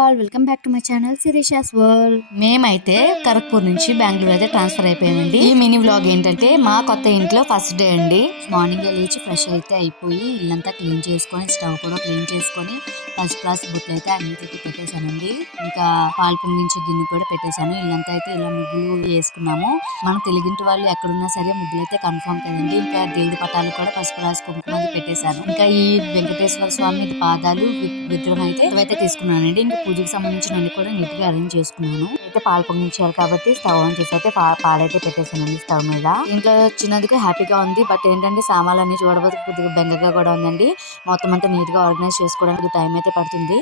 All welcome back to my channel Sirisha's world. మేమైతే ఖరగ్పూర్ నుంచి బెంగళూరు అయితే ట్రాన్స్ఫర్ అయిపోయామండి. ఈ మినీ వ్లాగ్ ఏంటంటే మా కొత్త ఇంట్లో ఫస్ట్ డే అండి. మార్నింగ్ లేచి ఫ్రెష్ అయితే అయిపోయి ఇల్లంతా క్లీన్ చేసుకొని స్టవ్ కూడా క్లీన్ చేసుకొని ఫస్ట్ క్లాస్ బుట్లు అయితే అన్నిటికీ పెట్టేశానండి. ఇంకా పాలు పొంగించే గిన్నె కూడా పెట్టేశాను. ఇల్లంతా అయితే ఇలా ముగ్గులు వేసుకున్నాము. మన తెలుగింటి వాళ్ళు ఎక్కడున్నా సరే ముగ్గులు అయితే కన్ఫర్మ్ కదండి. ఇంకా దేవుడి పటాలు కూడా పసుపు రాసి కుంకుమ పెట్టేశాను. ఇంకా ఈ వెంకటేశ్వర స్వామి పాదాలు విగ్రహం అయితే తీసుకున్నానండి. ఇంకా పూజకి సంబంధించిన కూడా నీట్ గా అరేంజ్ చేసుకున్నాను. అయితే పాలు పొంగించారు కాబట్టి స్టవ్ ఆన్ చేసి అయితే పాలైతే పెట్టేశానండి స్టవ్ మీద. ఇంట్లో చిన్నదిగా హ్యాపీగా ఉంది. బట్ ఏంటంటే సామాన్లు అన్ని చూడబోతే కొద్దిగా బెంగగా కూడా ఉందండి. మొత్తం అంతా నీట్ గా ఆర్గనైజ్ చేసుకోవడానికి టైం అయితే పడుతుంది.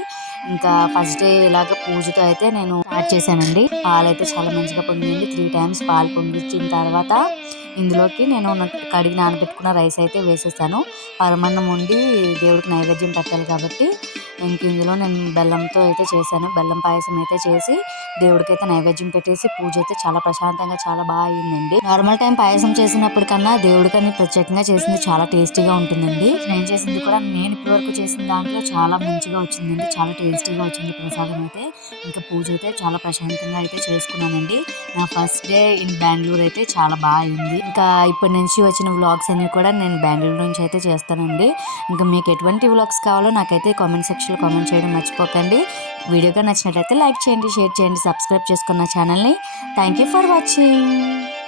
ఇంకా ఫస్ట్ డే ఇలాగ పూజతో అయితే నేను స్టార్ట్ చేశానండి. పాలైతే చాలా మంచిగా పొంగింది. 3 times పాలు పొంగించిన తర్వాత ఇందులోకి నేను కడిగి నానబెట్టుకున్న రైస్ అయితే వేసేసాను. పరమాన్నం వండి దేవుడికి నైవేద్యం పెట్టాలి కాబట్టి ఇంక ఇందులో నేను బెల్లంతో అయితే చేశాను. బెల్లం పాయసం అయితే చేసి దేవుడికి అయితే నైవేద్యం పెట్టేసి పూజ అయితే చాలా ప్రశాంతంగా చాలా బాగా అయిందండి. నార్మల్ టైం పాయసం చేసినప్పుడు కన్నా దేవుడికని ప్రత్యేకంగా చేసింది చాలా టేస్టీగా ఉంటుందండి. నేను చేసింది కూడా నేను ఇప్పటి వరకు చేసిన దాంట్లో చాలా మంచిగా వచ్చిందండి. చాలా టేస్టీగా వచ్చింది ప్రసాదం అయితే. ఇంకా పూజ అయితే చాలా ప్రశాంతంగా అయితే చేసుకున్నానండి. నా ఫస్ట్ డే ఇన్ బెంగళూరు అయితే చాలా బాగా అయింది. ఇంకా ఇప్పటి నుంచి వచ్చిన వ్లాగ్స్ అన్ని కూడా నేను బెంగళూరు నుంచి అయితే చేస్తానండి. ఇంకా మీకు ఎటువంటి వ్లాగ్స్ కావాలో నాకైతే కామెంట్ సెక్షన్లో కామెంట్ చేయడం మర్చిపోకండి. వీడియోగా నచ్చినట్లయితే లైక్ చేయండి, షేర్ చేయండి, సబ్స్క్రైబ్ చేసుకున్న ఛానల్ని. Thank you for watching.